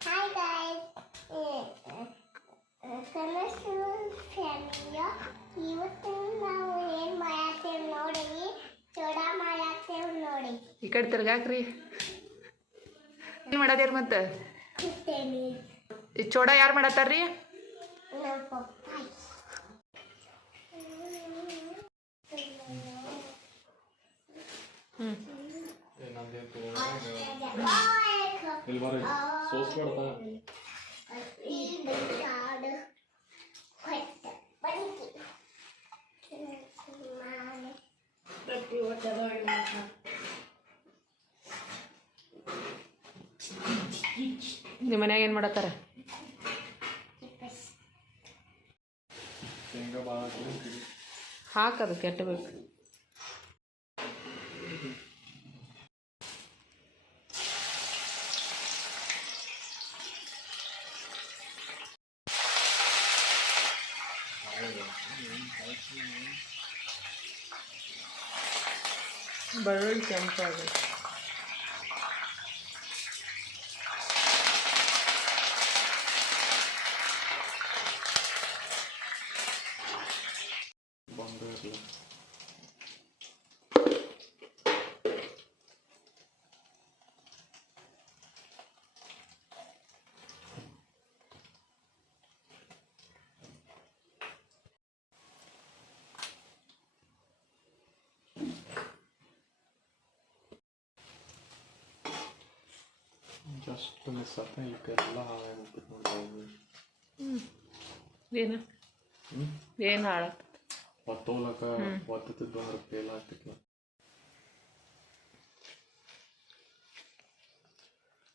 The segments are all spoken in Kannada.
ಹಾಯ್ ಗಾಯ್ಸ್, ಕನಸು ಫ್ಯಾಮಿಲಿಯ ಇವತ್ತು ನಾವು ಏನು ಮಾಡತ್ತೇವೆ ನೋಡಿ, ಚೋಡ ಮಾಡತ್ತೇವೆ ನೋಡಿ. ಈ ಕಡೆ ತಿರ್ಗಾಕ್ರಿ. ಏನು ಮಾಡತ್ತೀರಿ ಮತ್ತೆ? ಈ ಚೋಡ ಯಾರು ಮಾಡತ್ತಾರ್ರಿ? ನಮ್ಮ ಪಪ್ಪ. ನಿಮ್ಮ ಮನ್ಯಾಗ ಏನು ಮಾಡತ್ತಾರ? ಹಾಕದು ಕೆಟ್ಟಬೇಕು. ಬೆಳ್ಳುಳ್ಳಿ ಕೆಂಪಾಗಬೇಕು. ಜಸ್ಟ್ ಮಿಸ್ ಆತ ಈಗೆಲ್ಲ ಹಾಳಾಗ್ಬಿಟ್ಟು ನೋಡ್ತಾ ಏನು ಏನು ಹಾಳಾಗ್ತದೆ? ಒತ್ತೋಲಕ ಒತ್ತತಿದ್ದು ಅಂದ್ರೆ ಫೇಲ್ ಆಗ್ತಿತ್ತು.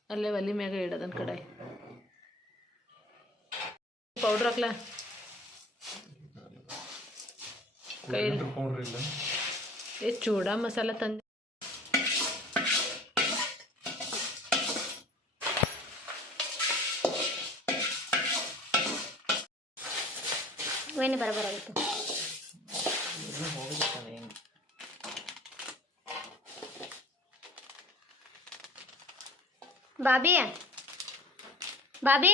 ಅಲ್ಲೇ ಒಲಿ ಮ್ಯಾಗ ಇಡೋದನ್ನ ಕಡೆ ಪೌಡ್ರ್ ಹಾಕ್ಲ ಕೈ ಪೌಡ್ರ್ ಇಲ್ಲ. ಚೂಡ ಮಸಾಲ ತಂದು ಏನು ಬರಬರಾಗಿತ್ತು. ಬಾಬಿ ಬಾಬಿ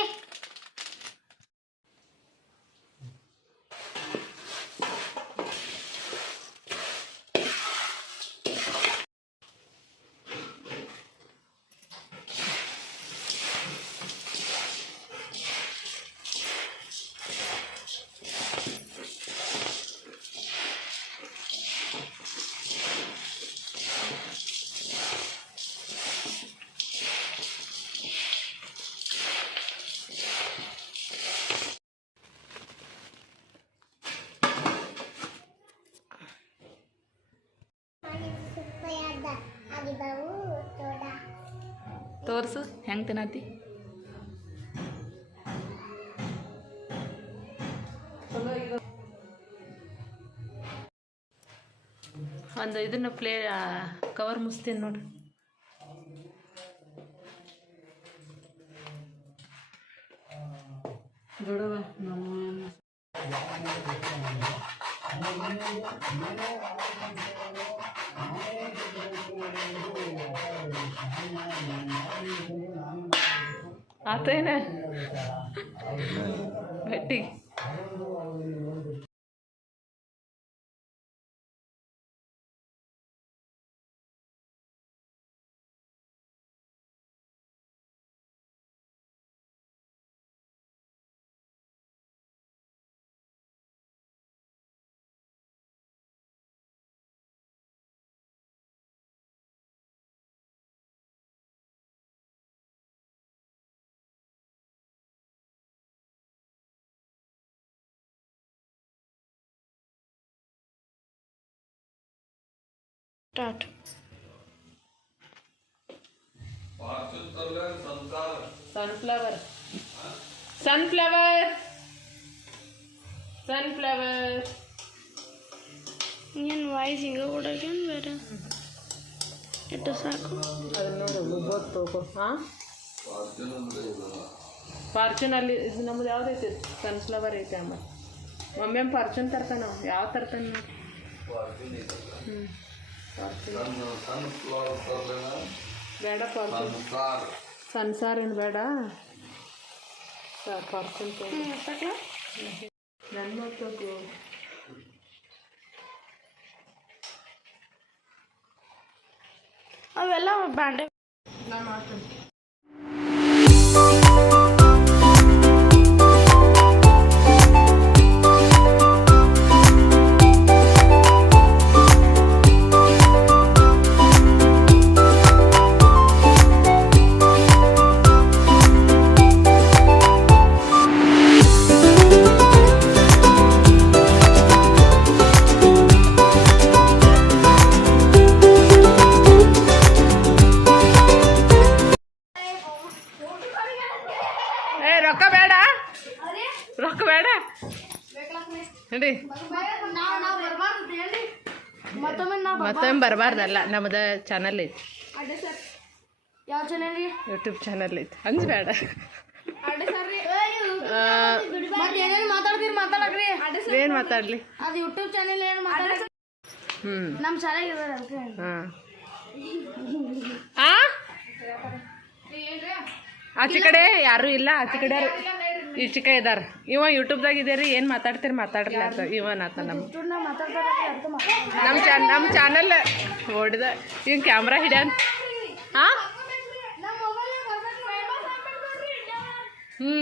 ತೋರ್ಸು ಹೆಂಗೆ ತಿನ್ನತಿ. ಒಂದು ಇದನ್ನ ಕವರ್ ಮುಸ್ತೀನಿ ನೋಡ್ರಿ. ದೊಡ್ಡವ ಆತೇನ ಗಟ್ಟಿ ಸ್ಟಾರ್ಟ್. ಸನ್ಫ್ಲವರ್ ಸನ್ಫ್ಲವರ್ ಸನ್ಫ್ಲವರ್ ಏನು ವಾಯ್ಸ್ ಹಿಂಗೆ ಕೊಡೋಕೇನು ಬೇರೆ ಎಷ್ಟು ಸಾಕು. ಅದನ್ನ ನೋಡಿ ಗೊತ್ತು. ಹಾಂ, ಫಾರ್ಚೂನಲ್ಲಿ ಇದು ನಮ್ದು ಯಾವುದೈತಿ? ಸನ್ಫ್ಲವರ್ ಐತೆ. ಆಮೇಲೆ ಒಮ್ಮೆ ಫಾರ್ಚೂನ್ ತರ್ತಾನೆ. ನಾವು ಯಾವ ತರ್ತಾನೆ ನೋಡಿ. ಫಾರ್ಚೂನ್ ಬೇಡ ಪರ್ಸನ್ ಸಂಸಾರ ಏನು ಬೇಡ ಪರ್ಸನ್ ನನ್ನ ಮತ್ತದು ಅವೆಲ್ಲ ಬಾಂಡೆ ನಾ ಮಾಡ್ತೀನಿ. ರೊಕ್ಕ ಬೇಡ ರೊಕ್ಕ ಬೇಡ ನಡಿ ಮತ್ತೊಮ್ಮೆ ಬರಬಾರ್ದಲ್ಲ ನಮ್ಮದು ಚಾನಲ್ ಐತಿ ಯಾವ ಚಾನಲ್ ಯೂಟ್ಯೂಬ್ ಚಾನಲ್ ಐತಿ ಹಂಚ್ಬೇಡ ಮಾತಾಡ್ತೀರಿ ಏನು ಮಾತಾಡಲಿ ಅದು ಯೂಟ್ಯೂಬ್ ಚಾನಲ್ ಏನು ಮಾತಾಡ್ತೀರಿ ನಮ್ಮ ಚಾನಲ್ ಹಾಂ ಆಚೆ ಕಡೆ ಯಾರೂ ಇಲ್ಲ ಆಚೆ ಕಡೆ ಈಚೆ ಕಡೆ ಇದಾರ ಇವ ಯೂಟ್ಯೂಬ್ದಾಗ ಇದೇರಿ ಏನು ಮಾತಾಡ್ತೀರಿ ಮಾತಾಡ್ರಿ ಅಂತ ಇವನಾತ ನಮ್ಮ ಚಾನಲ್ ಓಡಿದ ಇವ್ ಕ್ಯಾಮ್ರಾ ಹಿಡ್ಯಾನ ಹಾಂ ಹ್ಞೂ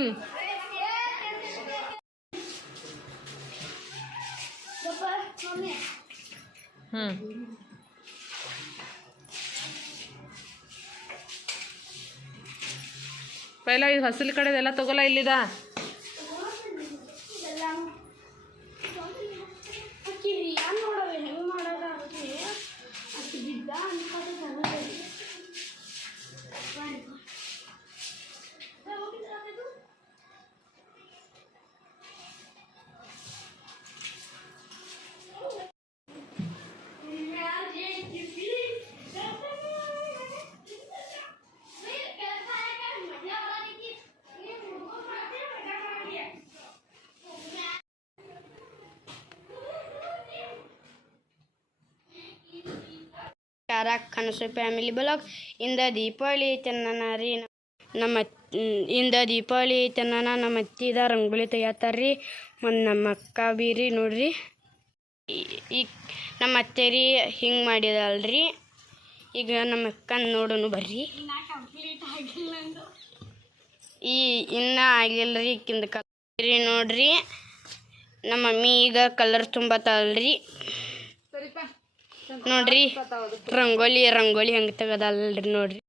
ಹ್ಞೂ ಪೈಲ ಇದು ಹಸಲು ಕಡೆದೆಲ್ಲ ತಗೋಲ್ಲ ಇಲ್ಲಿದ ಕನಸು ಫ್ಯಾಮಿಲಿ ಬ್ಲಾಗ್ ಇಂದ ದೀಪಾವಳಿ ಐತನ ರೀ ನಮ್ಮ ಇಂದ ದೀಪಾವಳಿ ಐತನ ನಮ್ಮ ಅತ್ತಿದ ರಂಗೋಲಿ ತೆಗಿತಾರ್ರಿ ಮತ್ತು ನಮ್ಮ ಅಕ್ಕ ಬಿ ರೀ ನೋಡ್ರಿ ಈಗ ನಮ್ಮ ಅತ್ತೆ ರೀ ಹಿಂಗೆ ಮಾಡಿದಲ್ರಿ ಈಗ ನಮ್ಮ ಅಕ್ಕನ ನೋಡೋನು ಬರ್ರಿ ಇನ್ನೂ ಆಗಿಲ್ಲ ರೀ ಕಿಂದ ಕಲರಿ ನೋಡ್ರಿ ನಮ್ಮ ಮಮ್ಮಿ ಈಗ ಕಲರ್ ತುಂಬತ್ತಲ್ರಿ ನೋಡ್ರಿ ರಂಗೋಲಿ ಹೆಂಗೆ ತೆಗದಲ್ರಿ ನೋಡ್ರಿ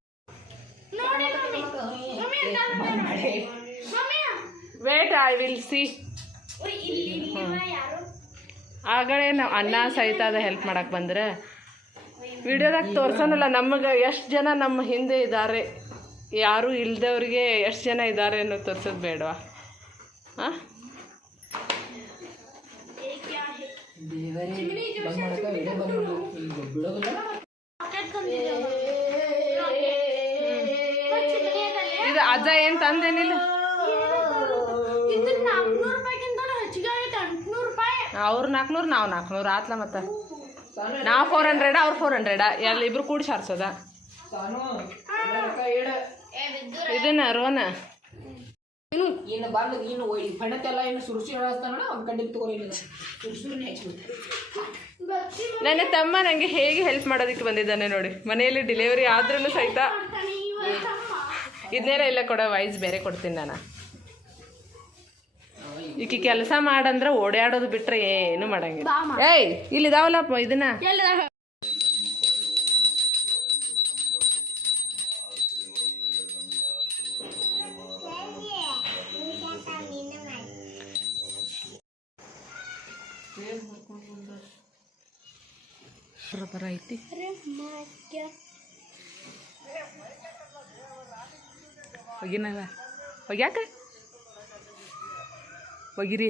ವೇಟ್ ಐ ವಿಲ್ ಸಿ ಆಗಲೇ ನಾವು ಅನ್ನ ಸಹಿತ ಅದ ಹೆಲ್ಪ್ ಮಾಡಕ್ಕೆ ಬಂದ್ರೆ ವಿಡಿಯೋದಾಗ ತೋರ್ಸೋನಲ್ಲ ನಮಗೆ ಎಷ್ಟು ಜನ ನಮ್ಮ ಹಿಂದೆ ಇದ್ದಾರೆ ಯಾರೂ ಇಲ್ದವ್ರಿಗೆ ಎಷ್ಟು ಜನ ಇದ್ದಾರೆ ಅನ್ನೋ ತೋರ್ಸೋದು ಬೇಡವಾ ಹಾಂ ಇದು ಅಜ್ಜ ಏನು ತಂದೇನಿಲ್ಲ ಅವ್ರು 400 ನಾವು 400 ಆತ್ಲ ಮತ್ತೆ ನಾವು 400 ಅವ್ರು 400 ಎಲ್ಲ ಇಬ್ರು ಕೂಡಿ ಸಾರ್ಸೋದ ಇದನ್ನ ರೋನ ಏನು ಬಾರ್ದು ಏನು ಬಣ್ಣಕ್ಕೆಲ್ಲ ಏನು ಸುರುಸಿ ಹೊರಸ್ತಾನ ಅವ್ನು ಕಂಡಿಗೆ ತಗೋರಿಲ್ಲ ಸುರುಸುರನ್ನೇ ಹಚ್ಬಿಟ್ಟು ನನ್ನ ತಮ್ಮ ನನಗೆ ಹೇಗೆ ಹೆಲ್ಪ್ ಮಾಡೋದಕ್ಕೆ ಬಂದಿದ್ದಾನೆ ನೋಡಿ ಮನೆಯಲ್ಲಿ ಡೆಲಿವರಿ ಆದ್ರೂ ಸಹಿತ ಇದನ್ನೆಲ್ಲ ಇಲ್ಲ ಕೊಡೋ ವಾಯ್ಸ್ ಬೇರೆ ಕೊಡ್ತೀನಿ ನಾನು ಈಕಿ ಕೆಲಸ ಮಾಡಂದ್ರೆ ಓಡಾಡೋದು ಬಿಟ್ರೆ ಏನು ಮಾಡಂಗಿಲ್ಲ ಏಯ್ ಇಲ್ಲಿದಾವಲ್ಲಪ್ಪ ಇದನ್ನ ಬರ ಐತಿ ಹೋಗಿನಲ್ಲ ಹೋಗ್ಯಾಕ ಹೋಗಿರಿ